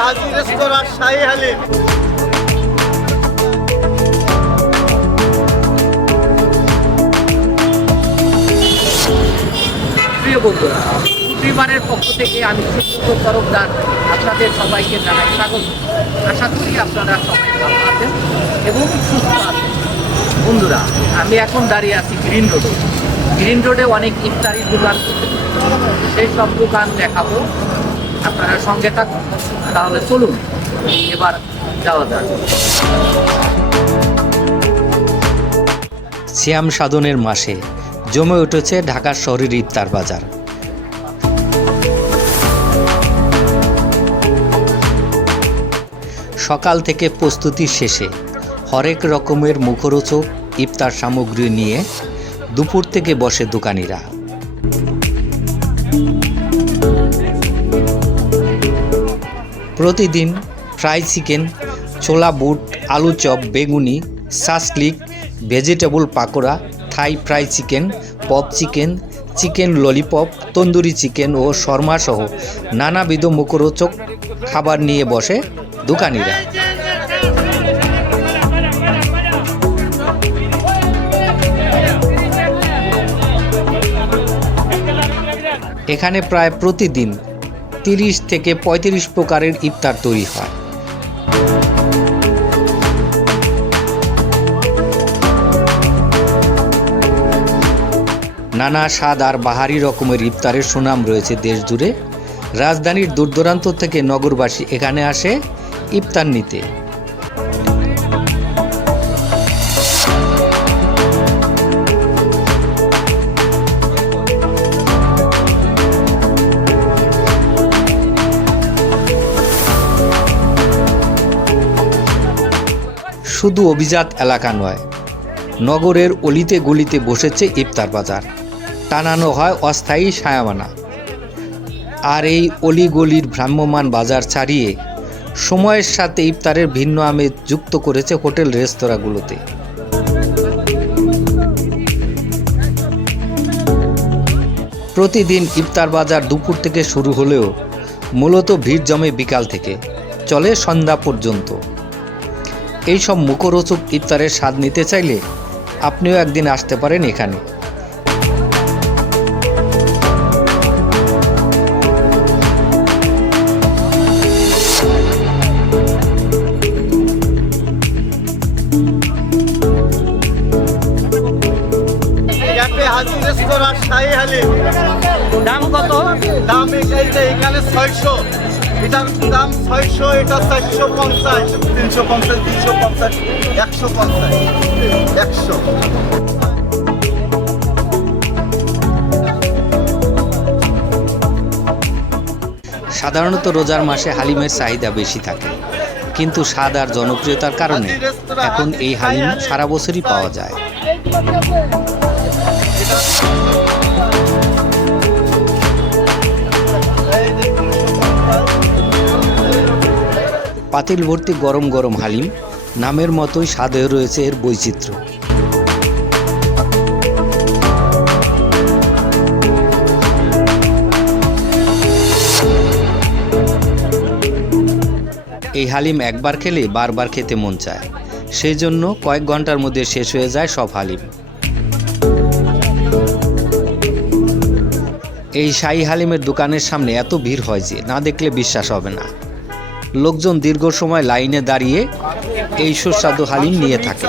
হাজি রেস্তোরাঁ শাহী হালিম প্রিয় বন্ধুরা পরিবারের পক্ষ থেকে আমি সুন্দর তরফদার আপনাদের সবাইকে জানাই স্বাগত। আশা করি আপনারা সবাই ভালো আছেন এবং সুস্থ আছেন। বন্ধুরা, আমি এখন দাঁড়িয়ে আছি গ্রিন রোডে। গ্রিন রোডে অনেক ইফতারির দোকান। সেই সব দোকান দেখাবো। আপনারা সঙ্গে থাকুন, তাহলে চলুন, এবার যাওয়া যাক। শ্যাম সাধনের মাসে জমে উঠেছে ঢাকার শহরের ইফতার বাজার। সকাল থেকে প্রস্তুতি শেষে হরেক রকমের মুখরোচক ইফতার সামগ্রী নিয়ে দুপুর থেকে বসে দোকানিরা। প্রতিদিন ফ্রাই চিকেন, ছোলা বুট, আলু চপ, বেগুনি shashlik vegetable pakora, Thai fry chicken, pop chicken chicken lollipop, tandoori chicken ও শর্মা সহ নানাবিধ মুখরোচক খাবার নিয়ে বসে দোকানিরা। এখানে প্রায় প্রতিদিন তিরিশ থেকে পঁয়ত্রিশ প্রকারের ইফতার তৈরি হয়। নানা স্বাদ আর বাহারি রকমের ইফতারের সুনাম রয়েছে দেশ জুড়ে রাজধানীর দূরদূরান্ত থেকে নগরবাসী এখানে আসে ইফতার নিতে। শুধু অভিজাত এলাকা নয়, নগরের অলিতে গলিতে বসেছে ইফতার বাজার। টানানো হয় অস্থায়ী সায়ামানা। আর এই অলিগলির ভ্রাম্যমান বাজার ছাড়িয়ে সময়ের সাথে ইফতারের ভিন্ন আমেজ যুক্ত করেছে হোটেল রেস্তোরাঁগুলোতে। প্রতিদিন ইফতার বাজার দুপুর থেকে শুরু হলেও মূলত ভিড় জমে বিকাল থেকে, চলে সন্ধ্যা পর্যন্ত। এই সব মুখরোচক ইফতারের স্বাদ নিতে চাইলে আপনিও একদিন আসতে পারেন এখানে। দাম কত? দাম এখানে ছয়শো। এটার দাম ছয়শো এটা চারশো পঞ্চাশ তিনশো পঞ্চাশ তিনশো পঞ্চাশ একশো পঞ্চাশ একশো। সাধারণত রোজার মাসে হালিমের চাহিদা বেশি থাকে কিন্তু স্বাদ আর জনপ্রিয়তার কারণে এখন এই হালিম সারা বছরই পাওয়া যায়। পাতিল ভর্তি গরম গরম হালিম, নামের মতোই স্বাদেও রয়েছে এর বৈচিত্র্য। এই হালিম একবার খেলে বারবার খেতে মন চায়। সেই জন্য কয়েক ঘণ্টার মধ্যে শেষ হয়ে যায় সব হালিম। এই শাহী হালিমের দোকানের সামনে এত ভিড় হয় যে না দেখলে বিশ্বাস হবে না। লোকজন দীর্ঘ সময় লাইনে দাঁড়িয়ে এই সুস্বাদু হালিম নিয়ে থাকে।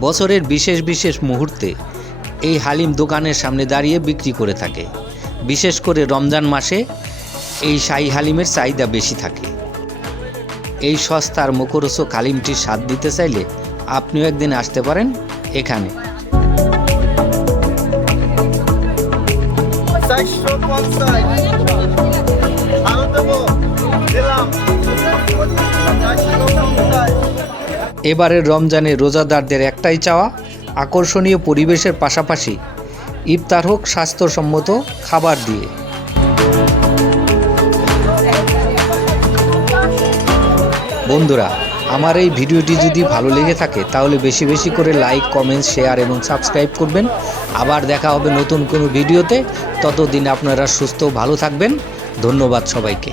বছরের বিশেষ বিশেষ মুহূর্তে এই হালিম দোকানের সামনে দাঁড়িয়ে বিক্রি করে থাকে। বিশেষ করে রমজান মাসে এই শাহী হালিমের চাহিদা বেশি থাকে। এই সস্তার মুখরোচক হালিমটির স্বাদ দিতে চাইলে আপনিও একদিন আসতে পারেন এখানে। এবারের রমজানে রোজাদারদের একটাই চাওয়া আকর্ষণীয় পরিবেশের পাশাপাশি ইফতার হোক স্বাস্থ্যসম্মত খাবার দিয়ে। বন্ধুরা আমার এই ভিডিওটি যদি ভালো লেগে থাকে, তাহলে বেশি বেশি করে লাইক কমেন্ট শেয়ার এবং সাবস্ক্রাইব করবেন। আবার দেখা হবে নতুন কোনো ভিডিওতে। ততদিন আপনারা সুস্থ ভালো থাকবেন। ধন্যবাদ সবাইকে।